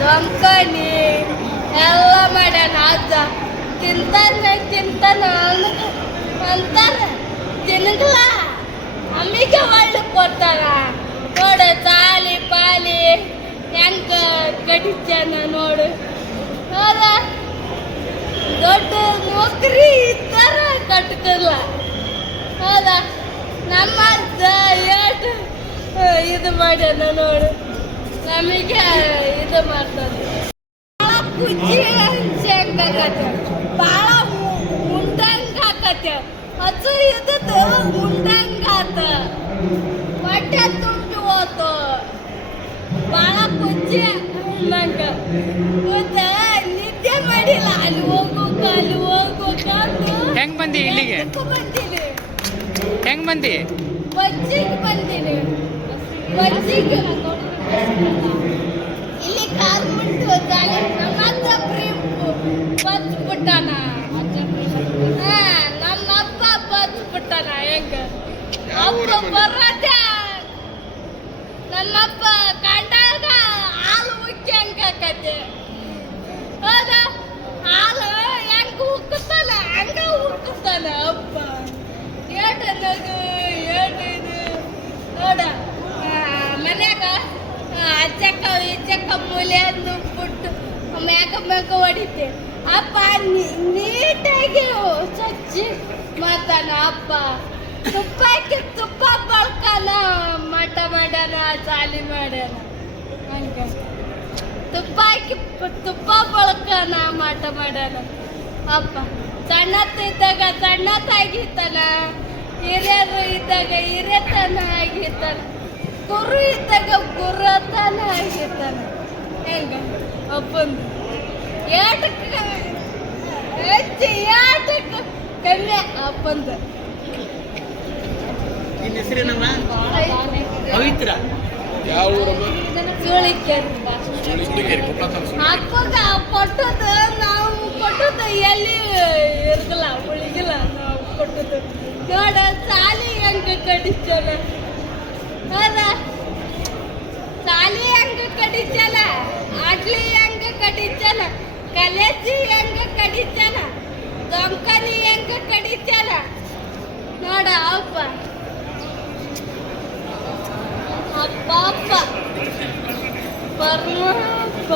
ದೊಂಕನಿ ಎಲ್ಲ ಮಾಡ್ಯಾನ ಅಜ್ಜ ತಿಂತಾನ ಅಂತಾರ ತಿನ್ನಲ್ಲ ಅಮ್ಮಿಗೆ ಒಳ್ಳೆ ಕೊಡ್ತಾರ ನೋಡು ಸಾಲಿ ಪಾಲಿ ಹೆಂಗ ಕಡಿತಾನ ನೋಡು ಹೌದ ದೊಡ್ಡ ನೌಕರಿ ಇದ್ದಾರ ಕಟ್ಕಲ್ಲ ಹೌದ ನಮ್ಮ ಅಜ್ಜ ಏಟು ಇದು ಮಾಡ್ಯಾನ ನೋಡು ನಮಗೆ ಇದು ಮಾಡ್ತಾರೆ ಕುಜ್ಜಿ ಶೇಂಗಾಕತ್ತೆ ಭಾಳ ಮುಂದಂಗ ಹಾಕತ್ತೆ ಹಸು ಇದ್ದದ್ದು ಮುಂದಂಗ ಆತ ಹೊಟ್ಟೆ ತುಂಬಿ ಹೋತು ಭಾಳ ಕುಜ್ಜಿ ನಂಗ ಮತ್ತೆ ನಿದ್ದೆ ಮಾಡಿಲ್ಲ ಅಲ್ಲಿ ಹೋಗೋಕ ಹೆಂಗ್ ಬಂದಿ ಇಲ್ಲಿಗೆ ಬಂದೀನಿ ಹೆಂಗ್ ಬಂದಿ ಬಜ್ಜಿಗೆ ಬಂದೀನಿ ಬಜ್ಜಿಗೆ ಇಲ್ಲಿ ಕಾರ್ ಬಿಟ್ಟು ನಮ್ಮ ಅಜ್ಜ ಬಚ್ಬಿಟ್ಟಾನ ನಮ್ಮ ಅಪ್ಪ ಬಚ್ಬಿಟ್ಟಾನ ಹೆಂಗ ಅಪ್ಪ ಬರೋದ ನನ್ನಪ್ಪ ಕಂಡಾಗ ಹಾಲು ಉಕ್ಕಂಗಾಕತ್ತೆ ಹೌದ ಹಾಲು ಹೆಂಗ ಉಕ್ಕುತ್ತಾನ ಹಂಗ ಉಕ್ಕುತ್ತಾನ ಅಪ್ಪ ಏಟು ನಗು ಏಟು ಇದು ನೋಡ ಮನ್ಯಾಗ ಅಜ್ಜಕ್ಕ ಮೂಲೆ ಅಂದು ಬಿಟ್ಟು ಮ್ಯಾಕ ಹೊಡಿತೆ ಅಪ್ಪ ನೀಟಾಗಿ ಸ್ವಚ್ಛ ಮಾತಾನ ಅಪ್ಪ ತುಪ್ಪ ಬಳಕನ ಮಠ ಮಾಡ್ಯಾನ ಸಾಲಿ ಮಾಡ್ಯಾನ ಹಂಗ ತುಪ್ಪ ಬಳಕನ ಮಠ ಮಾಡ್ಯಾನ ಅಪ್ಪ ಸಣ್ಣತ್ತಿದ್ದಾಗ ಸಣ್ಣತ್ತಾಗಿತ್ತಾನ ಹಿರಿಯರು ಇದ್ದಾಗ ಹಿರಿಯತನ ಆಗಿತ್ತಾನ ಗುರು ಇದ್ದಾಗ ಗುರುತನ ಆಗಿರ್ತಾನೆ ಹೆಂಗ ಅಪ್ಪಂದು ಏಟಕ್ಕೆ ಹೆಚ್ಚು ಏಟಕ್ಕೆ ಕಮ್ಮಿ ಅಪ್ಪಂದು ಪವಿತ್ರ ಯಾವ ಅಪ್ಪಗ ಕೊಟ್ಟದ್ದು ನಾವು ಕೊಟ್ಟದ್ದು ಎಲ್ಲಿ ಇರ್ಗಲ್ಲ ಉಳಿಗಿಲ್ಲ ನಾವು ಕೊಟ್ಟದ್ದು ನೋಡ ಸಾಲಿ ಹೆಂಗ ಕಡಿಸ್ತಾನ ಹೌದ ಸಾಲಿ ಹೆಂಗ ಕಡಿಚಲ ಆಟ್ಲಿ ಹೆಂಗ ಕಡಿಚಲ ಕಲೇಜಿ ಹೆಂಗ ಕಡಿಚಲ ದೊಂಕನಿ ಹೆಂಗ ಕಡಿಚಲ ನೋಡ ಅಪ್ಪ ಅಪ್ಪ ಅಪ್ಪ ಪರಮಪ್ಪ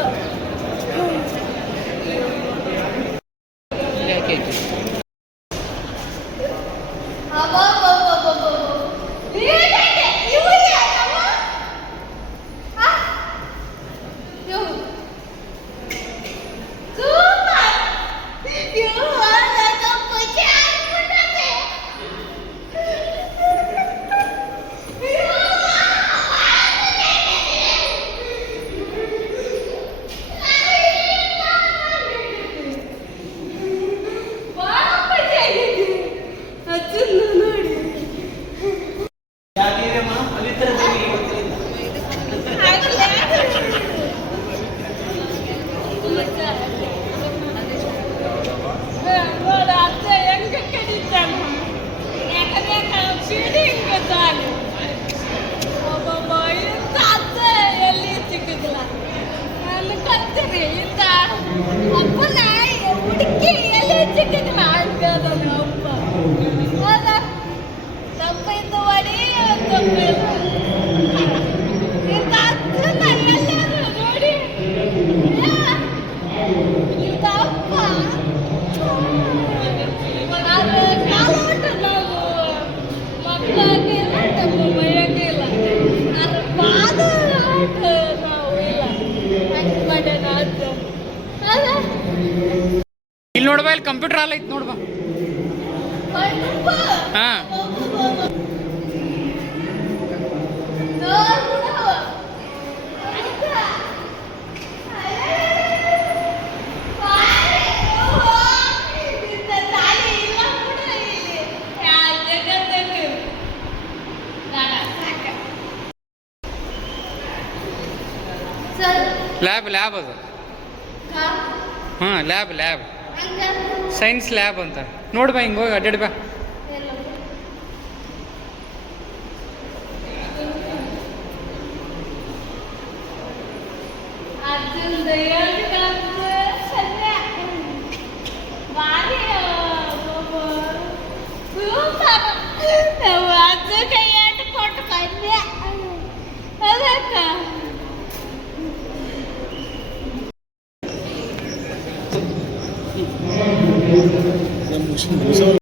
ಇಲ್ಲಿ ನೋಡ್ಬಾ ಇಲ್ಲಿ ಕಂಪ್ಯೂಟರ್ ಹಾಲ್ ಐತಿ ನೋಡ್ಬಾ ಹಾ ಲ್ಯಾಬ್ ಅದು ಹಾಂ ಲ್ಯಾಬ್ ಸೈನ್ಸ್ ಲ್ಯಾಬ್ ಅಂತ ನೋಡಿ ಬಾ ಹಿಂಗೆ ಹೋಗಿ ಅಡ್ಡಾಡಿ ಬಾ ಮುಗಿಸೋರು